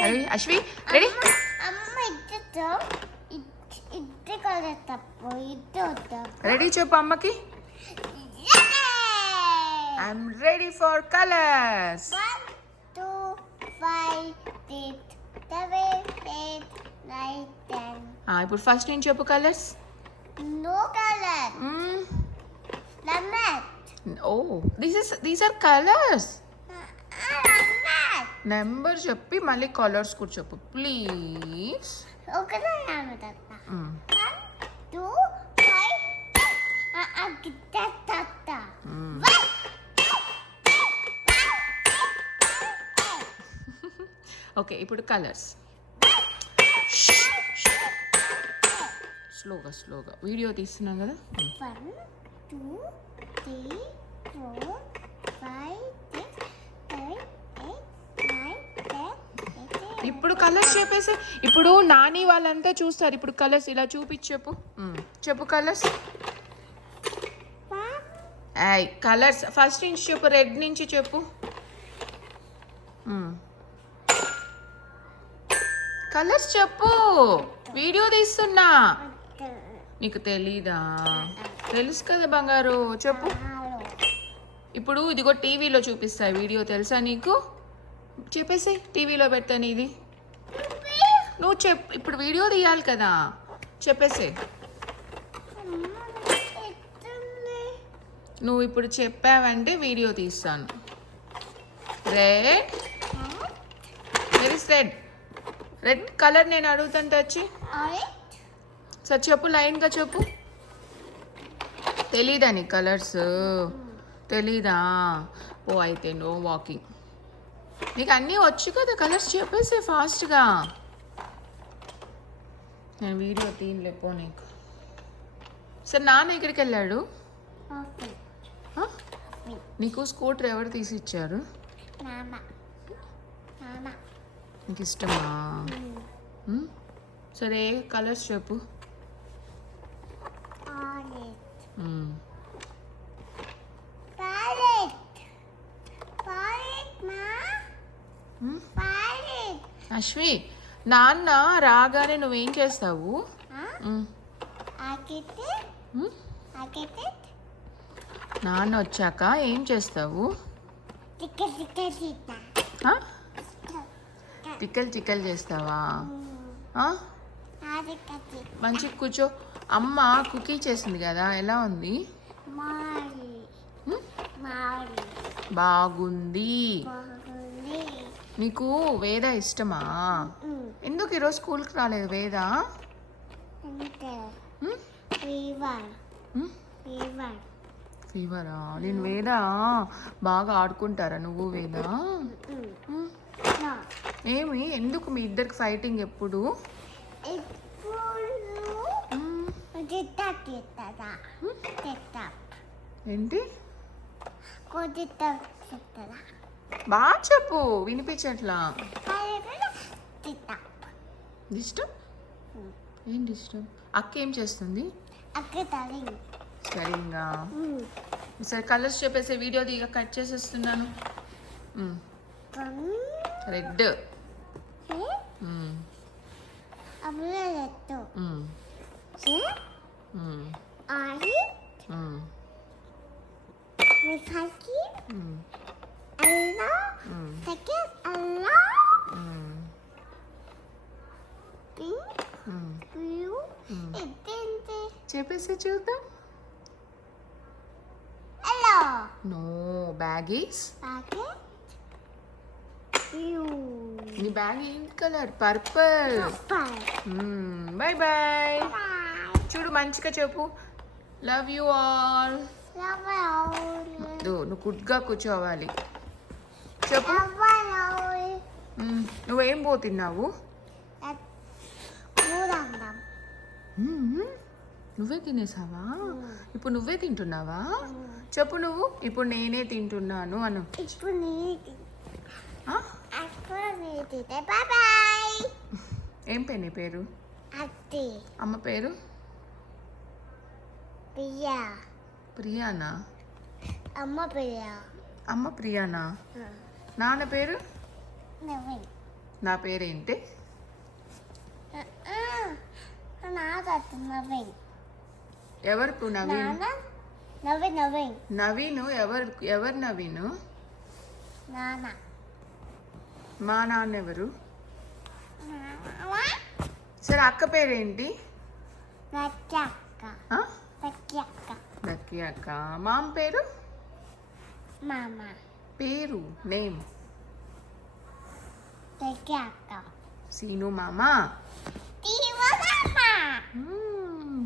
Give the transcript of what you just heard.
Ready Ashwi ready ready చెప్పు అమ్మకి I'm ready for colours 1 2 5 6 7 8 9 10 ఇప్పుడు ఫస్ట్ నేను చెప్పు కలర్స్ no color lemon ఓ these are colours lemon number చెప్పి మళ్ళీ కలర్స్ కూడా చెప్పు ప్లీజ్ ఒకటే నామదత్త 1 2 5 గిట్టత్త ఓకే ఇప్పుడు కలర్స్ స్లోగా వీడియో తీస్తున్నాం కదా 1 2 3 4 5 6 7 8 9 10 ఇప్పుడు కలర్స్ చెప్పేసి ఇప్పుడు నాని వాళ్ళంతా చూస్తారు ఇప్పుడు కలర్స్ ఇలా చూపించి చెప్పు చెప్పు కలర్స్ కలర్స్ ఫస్ట్ నుంచి చెప్పు రెడ్ నుంచి చెప్పు కలర్స్ చెప్పు వీడియో తీస్తున్నా నీకు తెలీదా తెలుసు కదా బంగారు చెప్పు ఇప్పుడు ఇదిగో టీవీలో చూపిస్తాయి వీడియో తెలుసా నీకు చెప్పేసి టీవీలో పెడతాను ఇది నువ్వు ఇప్పుడు వీడియో తీయాలి కదా చెప్పేసి నువ్వు ఇప్పుడు చెప్పావంటే వీడియో తీస్తాను రెడ్ వెరీ రెడ్ కలర్ నేను అడుగుతాను వచ్చి సార్ చెప్పు లైన్గా చెప్పు తెలీదా నీ కలర్స్ తెలీదా ఓ అయితే నో వాకింగ్ నీకు అన్నీ వచ్చు కదా కలర్స్ చెప్పేసి ఫాస్ట్గా నేను వీడియో తీయలేపో నీకు సార్ నాన్న ఎక్కడికి వెళ్ళాడు నీకు స్కూటర్ ఎవరు తీసి ఇచ్చారు నీకు ఇష్టమా సరే కలర్స్ చెప్పు అశ్వి నాన్న రాగానే నువ్వేం చేస్తావు నాన్న వచ్చాక ఏం చేస్తావు చిక్కలు చేస్తావా మంచి కూర్చో అమ్మ కుకీ చేసింది కదా ఎలా ఉంది బాగుంది నీకు వేద ఇష్టమా ఎందుకు ఈరోజు స్కూల్కి రాలేదు వేద ఫీవరా నేను వేద బాగా ఆడుకుంటారా నువ్వు వేద ఏమి ఎందుకు మీ ఇద్దరికి ఫైటింగ్ ఎప్పుడు ఏంటి బాగా చెప్పు వినిపించట్లా డిస్టర్బ్ ఏం డిస్టర్బ్ అక్క ఏం చేస్తుంది సరిగా సరే కలర్స్ చెప్పేసి వీడియో దిగ కట్ చేసేస్తున్నాను రెడ్ చెప్పేసి చూద్దాం నో బ్యాగీస్ నీ బ్యాగ్ ఏం కలర్ పర్పుల్ బాయ్ బాయ్ చూడు మంచిగా చెప్పు లవ్ యూ ఆల్ నువ్వు గుడ్గా కూర్చోవాలి చెప్పు నువ్వేం పోతున్నావు నువ్వే తినేసావా ఇప్పుడు నువ్వే తింటున్నావా చెప్పు నువ్వు ఇప్పుడు నేనే తింటున్నాను అను ఏం పేరు నీ పేరు అమ్మ పేరు ప్రియానా అమ్మ ప్రియానా నాన్న పేరు నా పేరేంటి? నాదత్త నవీన్. ఎవరు నవీన్? నవీన్. నవీను ఎవరు నవీను? నాన్న. మా నాన్న ఎవరు? సరే అక్క పేరేంటి? లక్కక్క. ఆ? లక్కక్క. లక్కీ అక్క. మామ పేరు? మామ. పేరు నేమ్? లక్కక్క. సీను మామ. తీవ మామ. మ్మ్.